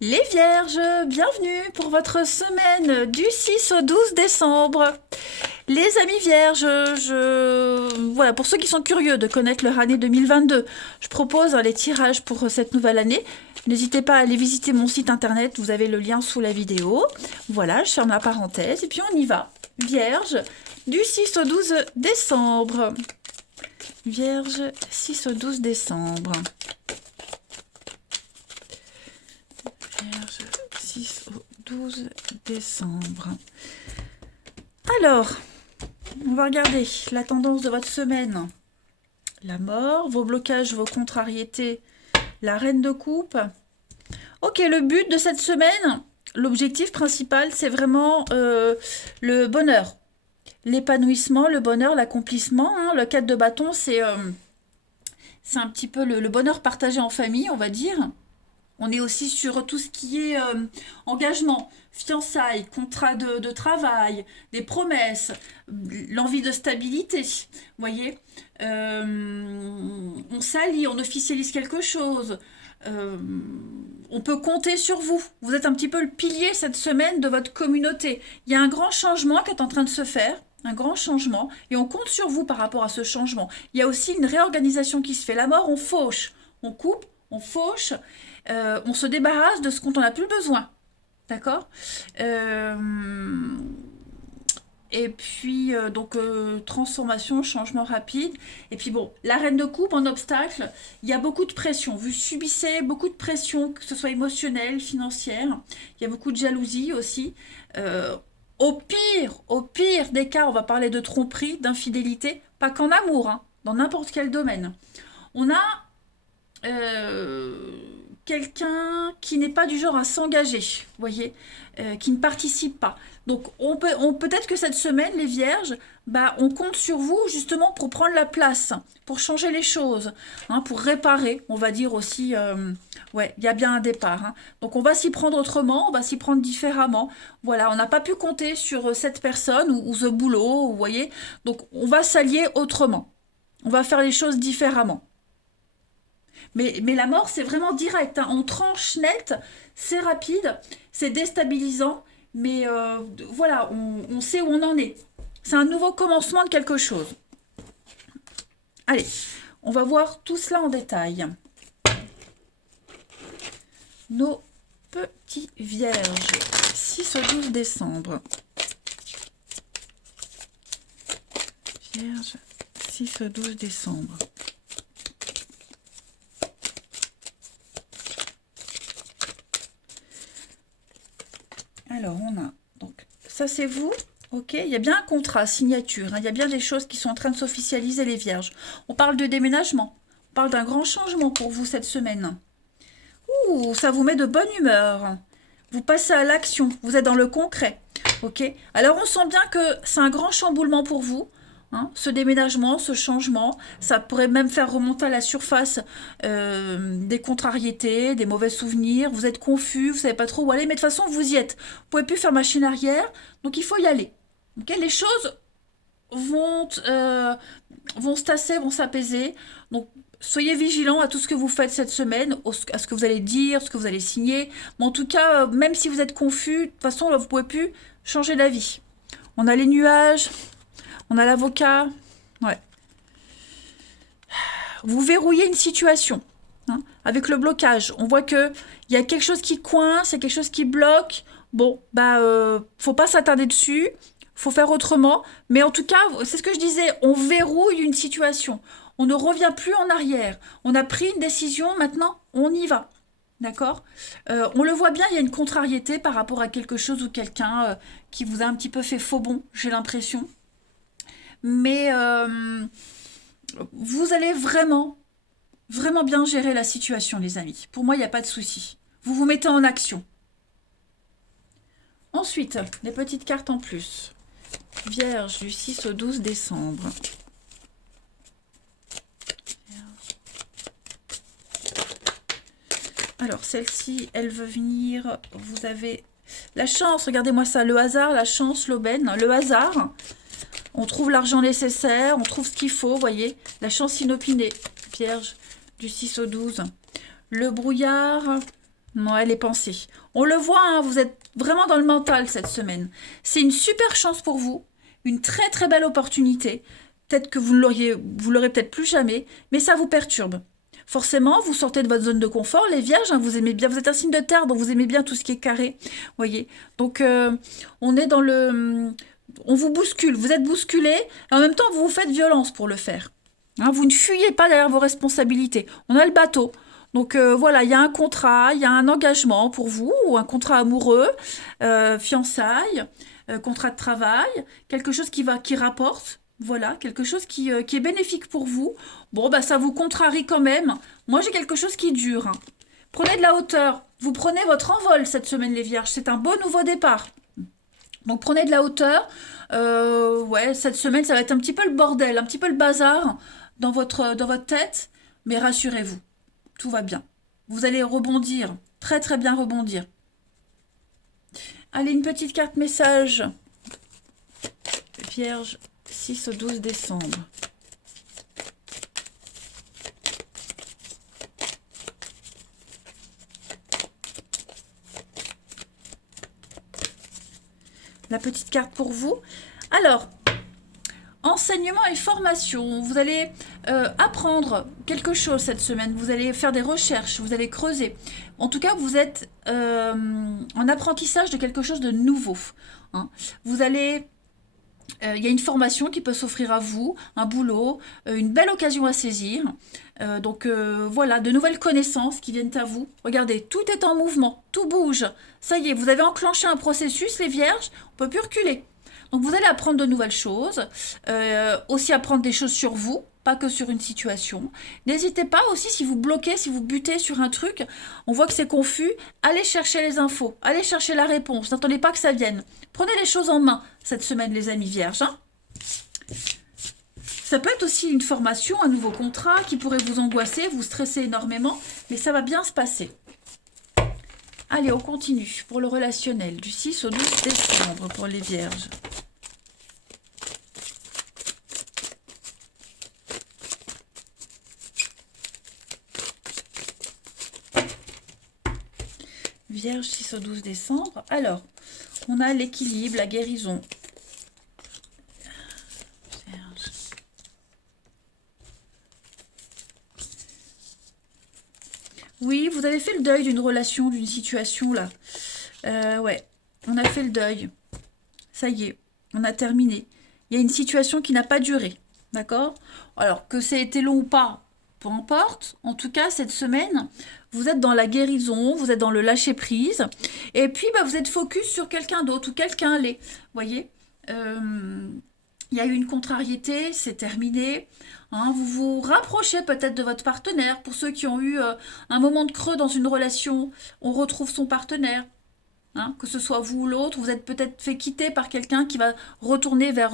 Les Vierges, bienvenue pour votre semaine du 6 au 12 décembre. Les amis Vierges, voilà, pour ceux qui sont curieux de connaître leur année 2022, je propose les tirages pour cette nouvelle année. N'hésitez pas à aller visiter mon site internet, vous avez le lien sous la vidéo. Voilà, je ferme la parenthèse et puis on y va. Vierge, du 6 au 12 décembre. Vierge, 6 au 12 décembre. Vierge, 6 au 12 décembre. Alors, on va regarder la tendance de votre semaine. La mort, vos blocages, vos contrariétés, la reine de coupe. Ok, le but de cette semaine, l'objectif principal, c'est vraiment le bonheur. L'épanouissement, le bonheur, l'accomplissement. Hein. Le 4 de bâton, c'est un petit peu le bonheur partagé en famille, on va dire. On est aussi sur tout ce qui est engagement, fiançailles, contrat de travail, des promesses, l'envie de stabilité. Vous voyez, on s'allie, on officialise quelque chose. Euh, on peut compter sur vous. Vous êtes un petit peu le pilier cette semaine de votre communauté. Il y a un grand changement qui est en train de se faire. Un grand changement. Et on compte sur vous par rapport à ce changement. Il y a aussi une réorganisation qui se fait. La mort, on fauche. On coupe, on fauche. On se débarrasse de ce dont on n'a plus besoin. D'accord. Et puis, transformation, changement rapide. Et puis bon, la reine de coupe en obstacle, il y a beaucoup de pression. Vous subissez beaucoup de pression, que ce soit émotionnelle, financière. Il y a beaucoup de jalousie aussi. Euh, au pire des cas, on va parler de tromperie, d'infidélité, pas qu'en amour, hein, dans n'importe quel domaine. On a euh, quelqu'un qui n'est pas du genre à s'engager, vous voyez, qui ne participe pas. Donc peut-être que cette semaine, les vierges, bah, on compte sur vous justement pour prendre la place, pour changer les choses, hein, pour réparer, on va dire aussi, ouais, il y a bien un départ. Hein. Donc on va s'y prendre autrement, on va s'y prendre différemment. Voilà, on n'a pas pu compter sur cette personne ou ce boulot, vous voyez. Donc on va s'allier autrement. On va faire les choses différemment. Mais la mort, c'est vraiment direct. Hein. On tranche net, c'est rapide, c'est déstabilisant, mais voilà, on sait où on en est. C'est un nouveau commencement de quelque chose. Allez, on va voir tout cela en détail. Nos petits vierges, 6 au 12 décembre. Vierge, 6 au 12 décembre. Alors, on a, donc, ça c'est vous, ok, il y a bien un contrat, signature, hein, il y a bien des choses qui sont en train de s'officialiser, les vierges. On parle de déménagement, on parle d'un grand changement pour vous cette semaine. Ouh, ça vous met de bonne humeur. Vous passez à l'action, vous êtes dans le concret, ok. Alors, on sent bien que c'est un grand chamboulement pour vous. Hein, ce déménagement, ce changement, ça pourrait même faire remonter à la surface des contrariétés, des mauvais souvenirs. Vous êtes confus, vous savez pas trop où aller, mais de toute façon vous y êtes. Vous pouvez plus faire machine arrière, donc il faut y aller. Okay, les choses vont vont se tasser, vont s'apaiser. Donc soyez vigilants à tout ce que vous faites cette semaine, à ce que vous allez dire, ce que vous allez signer. Mais en tout cas, même si vous êtes confus, de toute façon vous pouvez plus changer d'avis. On a les nuages. On a l'avocat. Ouais. Vous verrouillez une situation. Hein, avec le blocage. On voit qu'il y a quelque chose qui coince, il y a quelque chose qui bloque. Bon, bah, faut pas s'attarder dessus. Faut faire autrement. Mais en tout cas, c'est ce que je disais. On verrouille une situation. On ne revient plus en arrière. On a pris une décision. Maintenant, on y va. D'accord. On le voit bien, il y a une contrariété par rapport à quelque chose ou quelqu'un qui vous a un petit peu fait faux bond, j'ai l'impression. Mais vous allez vraiment, vraiment bien gérer la situation, les amis. Pour moi, il n'y a pas de souci. Vous vous mettez en action. Ensuite, les petites cartes en plus. Vierge du 6 au 12 décembre. Alors, celle-ci, elle veut venir. Vous avez la chance, regardez-moi ça, le hasard, la chance, l'aubaine, le hasard. On trouve l'argent nécessaire, on trouve ce qu'il faut, vous voyez. La chance inopinée, Vierge, du 6 au 12. Le brouillard, Ouais, les pensées. On le voit, hein, vous êtes vraiment dans le mental cette semaine. C'est une super chance pour vous, une très très belle opportunité. Peut-être que vous l'aurez peut-être plus jamais, mais ça vous perturbe. Forcément, vous sortez de votre zone de confort, les vierges, hein, vous aimez bien, vous êtes un signe de terre, donc vous aimez bien tout ce qui est carré, voyez. Donc, on est dans on vous bouscule, vous êtes bousculé, et en même temps, vous vous faites violence pour le faire. Hein, vous ne fuyez pas derrière vos responsabilités. On a le bateau. Donc voilà, il y a un contrat, il y a un engagement pour vous, ou un contrat amoureux, fiançailles, contrat de travail, quelque chose qui rapporte, voilà, quelque chose qui est bénéfique pour vous. Bon, bah ça vous contrarie quand même. Moi, j'ai quelque chose qui dure, hein. Prenez de la hauteur. Vous prenez votre envol cette semaine, les vierges. C'est un beau nouveau départ. Donc prenez de la hauteur. Ouais, cette semaine, ça va être un petit peu le bordel, un petit peu le bazar dans votre tête. Mais rassurez-vous, tout va bien. Vous allez rebondir, très très bien rebondir. Allez, une petite carte message. Vierge, 6 au 12 décembre. La petite carte pour vous. Alors, enseignement et formation. Vous allez apprendre quelque chose cette semaine. Vous allez faire des recherches, vous allez creuser. En tout cas, vous êtes en apprentissage de quelque chose de nouveau, hein. Vous allez il y a une formation qui peut s'offrir à vous, un boulot, une belle occasion à saisir. Donc voilà, de nouvelles connaissances qui viennent à vous. Regardez, tout est en mouvement, tout bouge. Ça y est, vous avez enclenché un processus, les vierges, on ne peut plus reculer. Donc vous allez apprendre de nouvelles choses, aussi apprendre des choses sur vous, pas que sur une situation. N'hésitez pas aussi, si vous bloquez, si vous butez sur un truc, on voit que c'est confus, allez chercher les infos, allez chercher la réponse, n'attendez pas que ça vienne. Prenez les choses en main cette semaine, les amis vierges, hein. Ça peut être aussi une formation, un nouveau contrat qui pourrait vous angoisser, vous stresser énormément, mais ça va bien se passer. Allez, on continue pour le relationnel, du 6 au 12 décembre pour les vierges. Vierge, 6 au 12 décembre. Alors, on a l'équilibre, la guérison. Vierge. Oui, vous avez fait le deuil d'une relation, d'une situation là. Ouais, on a fait le deuil. Ça y est, on a terminé. Il y a une situation qui n'a pas duré. D'accord? Alors, que ça a été long ou pas, peu importe. En tout cas, cette semaine, vous êtes dans la guérison, vous êtes dans le lâcher-prise. Et puis, bah, vous êtes focus sur quelqu'un d'autre ou quelqu'un l'est. Vous voyez? Il y a eu une contrariété, c'est terminé. Hein, vous vous rapprochez peut-être de votre partenaire. Pour ceux qui ont eu un moment de creux dans une relation, on retrouve son partenaire. Hein, que ce soit vous ou l'autre, vous êtes peut-être fait quitter par quelqu'un qui va retourner vers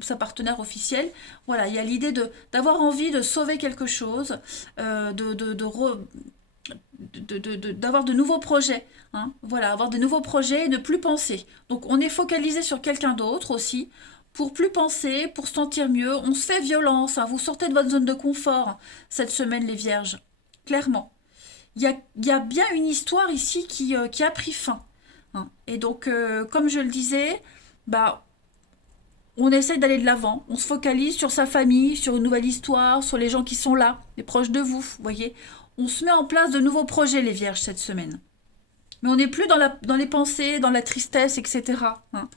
sa partenaire officielle. Voilà, il y a l'idée d'avoir envie de sauver quelque chose, d'avoir de nouveaux projets. Hein, voilà, avoir de nouveaux projets et ne plus penser. Donc on est focalisé sur quelqu'un d'autre aussi, pour plus penser, pour se sentir mieux. On se fait violence, hein, vous sortez de votre zone de confort cette semaine, les vierges. Clairement. Il y a bien une histoire ici qui a pris fin. Hein. Et donc, comme je le disais, bah, on essaie d'aller de l'avant. On se focalise sur sa famille, sur une nouvelle histoire, sur les gens qui sont là, les proches de vous, voyez. On se met en place de nouveaux projets, les vierges, cette semaine. Mais on n'est plus dans les pensées, dans la tristesse, etc. Hein.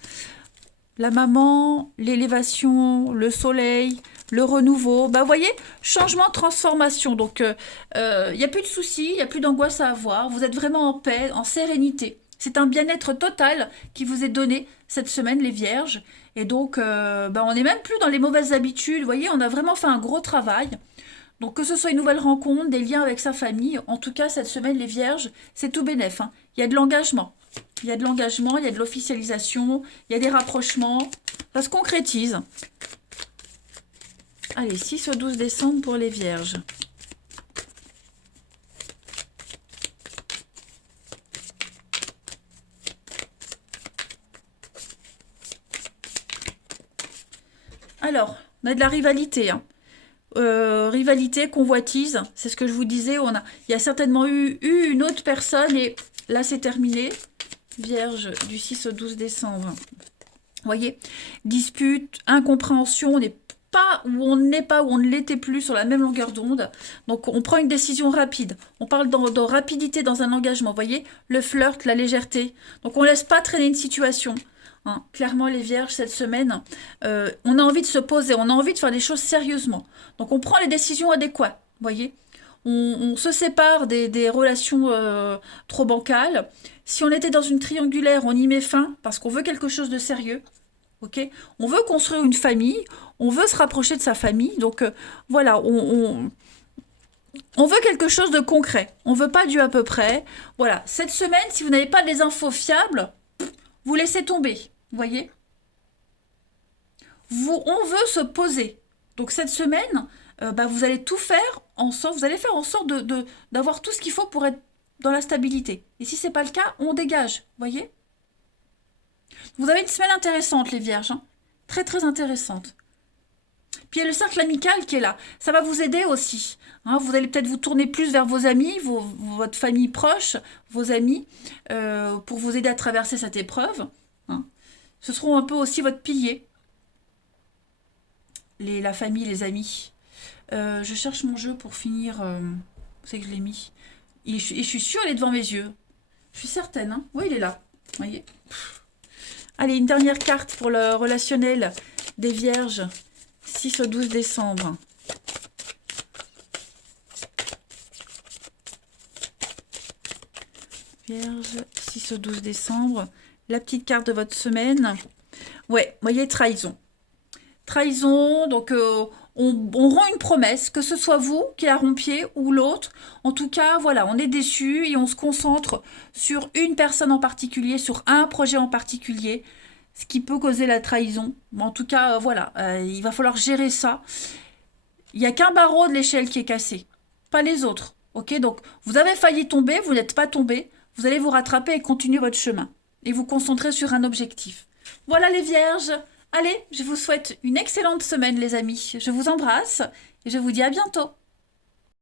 La maman, l'élévation, le soleil, le renouveau. Bah, vous voyez, changement, transformation. Donc, il n'y a plus de soucis, il n'y a plus d'angoisse à avoir. Vous êtes vraiment en paix, en sérénité. C'est un bien-être total qui vous est donné cette semaine, les vierges. Et donc, bah, on n'est même plus dans les mauvaises habitudes. Vous voyez, on a vraiment fait un gros travail. Donc, que ce soit une nouvelle rencontre, des liens avec sa famille, en tout cas, cette semaine, les vierges, c'est tout bénef, hein. Il y a de l'engagement. Il y a de l'engagement, il y a de l'officialisation, il y a des rapprochements. Ça se concrétise. Allez, 6 au 12 décembre pour les vierges. Alors, on a de la rivalité, hein. rivalité, convoitise, c'est ce que je vous disais. Il y a certainement eu une autre personne et là c'est terminé. Vierge du 6 au 12 décembre. Vous voyez, dispute, incompréhension, on n'est pas où on n'est pas, où on ne l'était plus sur la même longueur d'onde. Donc on prend une décision rapide. On parle de rapidité dans un engagement. Vous voyez, le flirt, la légèreté. Donc on ne laisse pas traîner une situation. Hein. Clairement, les vierges, cette semaine, on a envie de se poser, on a envie de faire des choses sérieusement. Donc on prend les décisions adéquates. Vous voyez, on se sépare des relations trop bancales. Si on était dans une triangulaire, on y met fin parce qu'on veut quelque chose de sérieux. Ok, on veut construire une famille, on veut se rapprocher de sa famille. Donc voilà, on veut quelque chose de concret. On veut pas du à peu près. Voilà, cette semaine, si vous n'avez pas des infos fiables, vous laissez tomber. Vous voyez, on veut se poser. Donc cette semaine, vous allez tout faire en sorte, vous allez faire en sorte d'avoir tout ce qu'il faut pour être dans la stabilité. Et si c'est pas le cas, on dégage. Vous voyez? Vous avez une semaine intéressante, les vierges. Hein. Très très intéressante. Puis il y a le cercle amical qui est là. Ça va vous aider aussi. Hein, vous allez peut-être vous tourner plus vers vos amis, votre famille proche, vos amis, pour vous aider à traverser cette épreuve. Hein. Ce seront un peu aussi votre pilier. La famille, les amis. Je cherche mon jeu pour finir. C'est que je l'ai mis. Et je suis sûre, il est devant mes yeux. Je suis certaine. Hein. Oui, il est là. Vous voyez. Allez, une dernière carte pour le relationnel des vierges. 6 au 12 décembre. Vierge, 6 au 12 décembre. La petite carte de votre semaine. Ouais, vous voyez, trahison. Trahison, donc on rend une promesse, que ce soit vous qui la rompiez ou l'autre. En tout cas, voilà, on est déçu et on se concentre sur une personne en particulier, sur un projet en particulier, ce qui peut causer la trahison. Mais en tout cas, voilà, il va falloir gérer ça. Il n'y a qu'un barreau de l'échelle qui est cassé, pas les autres. Ok, donc vous avez failli tomber, vous n'êtes pas tombé, vous allez vous rattraper et continuer votre chemin. Et vous concentrer sur un objectif. Voilà les vierges. Allez, je vous souhaite une excellente semaine les amis. Je vous embrasse et je vous dis à bientôt.